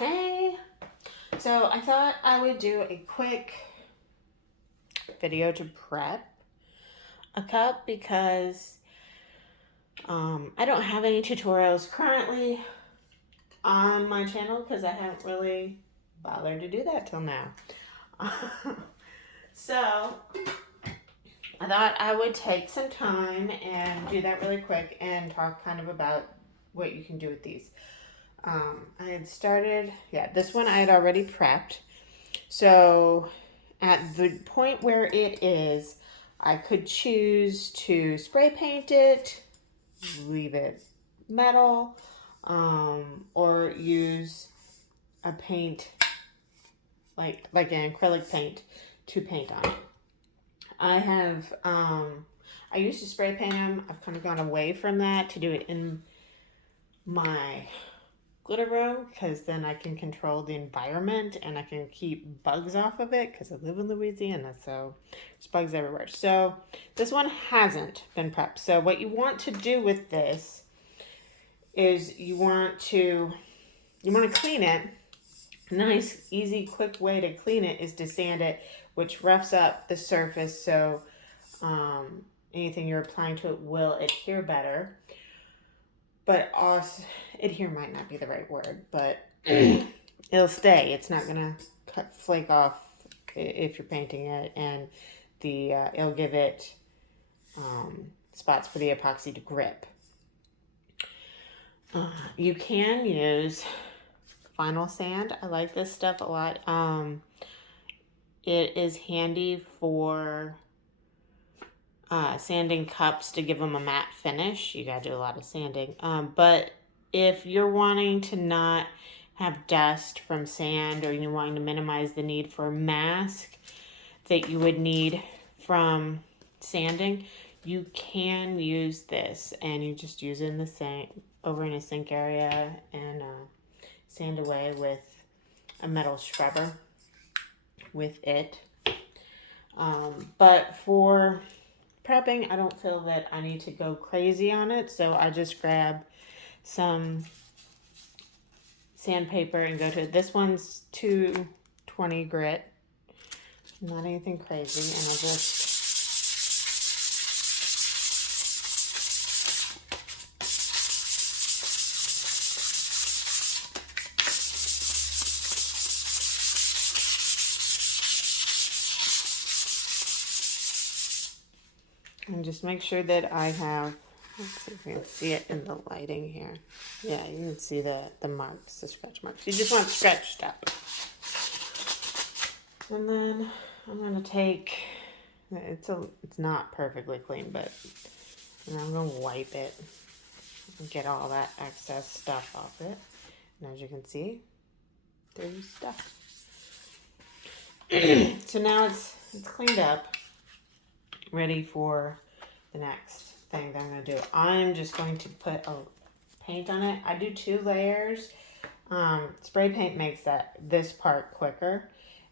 Hey, so I thought I would do a quick video to prep a cup because I don't have any tutorials currently on my channel because I haven't really bothered to do that till now. So I thought I would take some time and do that really quick and talk kind of about what you can do with these. I had started, this one I had already prepped. So at the point where it is, I could choose to spray paint it, leave it metal, or use a paint, like an acrylic paint, to paint on it. I used to spray paint them. I've kind of gone away from that to do it in my glitter room because then I can control the environment and I can keep bugs off of it because I live in Louisiana, so there's bugs everywhere. So this one hasn't been prepped. So what you want to do with this is you want to clean it. Nice, easy, quick way to clean it is to sand it, which roughs up the surface so anything you're applying to it will adhere better. But also, adhere might not be the right word, but it'll stay. It's not gonna flake off if you're painting it, and it'll give it spots for the epoxy to grip. You can use vinyl sand. I like this stuff a lot. It is handy for sanding cups to give them a matte finish. You gotta do a lot of sanding. But if you're wanting to not have dust from sand, or you're wanting to minimize the need for a mask that you would need from sanding, you can use this, and you just use it in the sink, over in a sink area, and sand away with a metal scrubber with it. But for prepping, I don't feel that I need to go crazy on it, so I just grab some sandpaper and go to, this one's 220 grit, not anything crazy, and I'll just just make sure that I have, let's see if we can see it in the lighting here. Yeah, you can see the marks, the scratch marks. You just want it scratched up. And then I'm going to take, it's not perfectly clean, but I'm going to wipe it and get all that excess stuff off it. And as you can see, there's stuff. So now it's cleaned up, ready for the next thing that I'm going to do. I'm just going to put a paint on it. I do 2 layers. Spray paint makes this part quicker.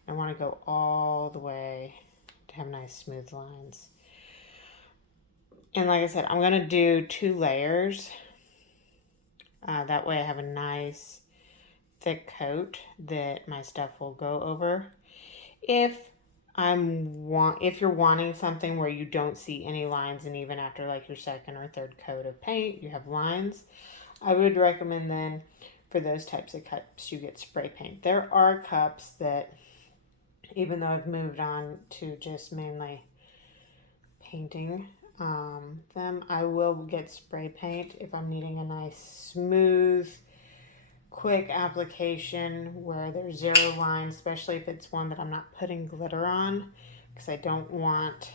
I want to go all the way to have nice smooth lines. And like I said, I'm going to do 2 layers. That way I have a nice thick coat that my stuff will go over. If you're wanting something where you don't see any lines, and even after like your second or third coat of paint you have lines, I would recommend then for those types of cups you get spray paint. There are cups that, even though I've moved on to just mainly painting them, I will get spray paint if I'm needing a nice smooth quick application where there's 0 lines, especially if it's one that I'm not putting glitter on, because I don't want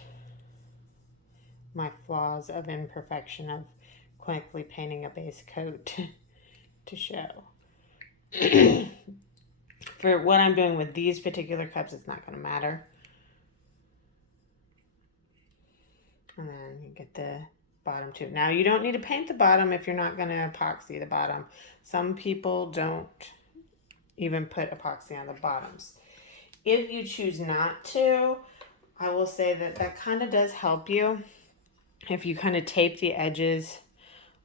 my flaws of imperfection of quickly painting a base coat to show. For what I'm doing with these particular cups, it's not going to matter. And then you get the bottom too. Now you don't need to paint the bottom if you're not going to epoxy the bottom. Some people don't even put epoxy on the bottoms. If you choose not to, I will say that kind of does help you. If you kind of tape the edges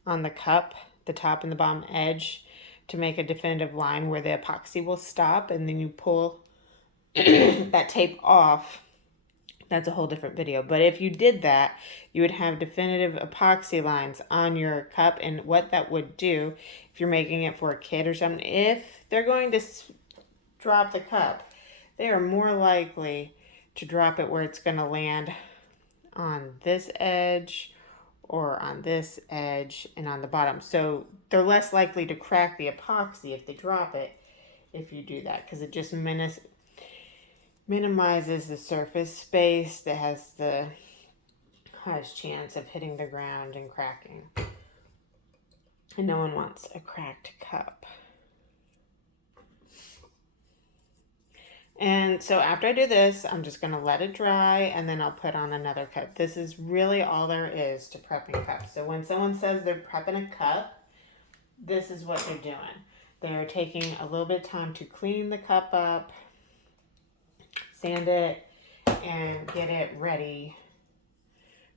on the cup, the top and the bottom edge, to make a definitive line where the epoxy will stop, and then you pull that tape off. That's a whole different video. But if you did that, you would have definitive epoxy lines on your cup. And what that would do, if you're making it for a kid or something, if they're going to drop the cup, they are more likely to drop it where it's going to land on this edge or on this edge and on the bottom. So they're less likely to crack the epoxy if they drop it, if you do that, because it just minimizes the surface space that has the highest chance of hitting the ground and cracking. And no one wants a cracked cup. And so after I do this, I'm just going to let it dry, and then I'll put on another cup. This is really all there is to prepping cups. So when someone says they're prepping a cup, this is what they're doing. They're taking a little bit of time to clean the cup up, sand it, and get it ready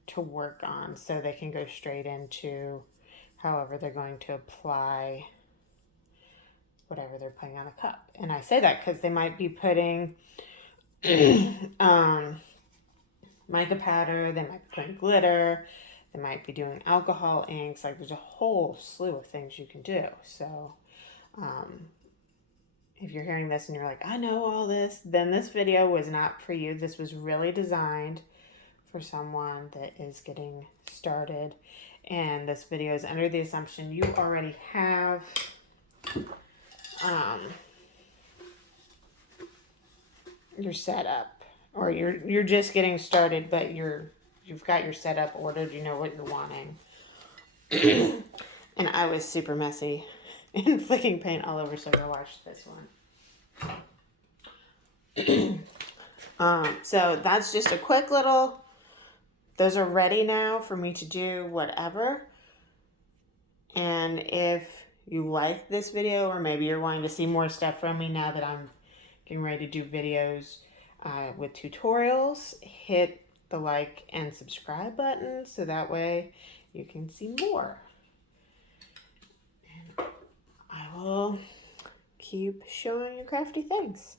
to work on so they can go straight into however they're going to apply whatever they're putting on the cup. And I say that because they might be putting mica powder, they might be putting glitter, they might be doing alcohol inks. Like, there's a whole slew of things you can do. So if you're hearing this and you're like, I know all this, then this video was not for you. This was really designed for someone that is getting started. And this video is under the assumption you already have your setup, or you're just getting started, but you've got your setup ordered, you know what you're wanting. And I was super messy and flicking paint all over, so go watch this one. So that's just a quick little, those are ready now for me to do whatever. And if you like this video, or maybe you're wanting to see more stuff from me now that I'm getting ready to do videos with tutorials, hit the like and subscribe button so that way you can see more. And I will keep showing you crafty things.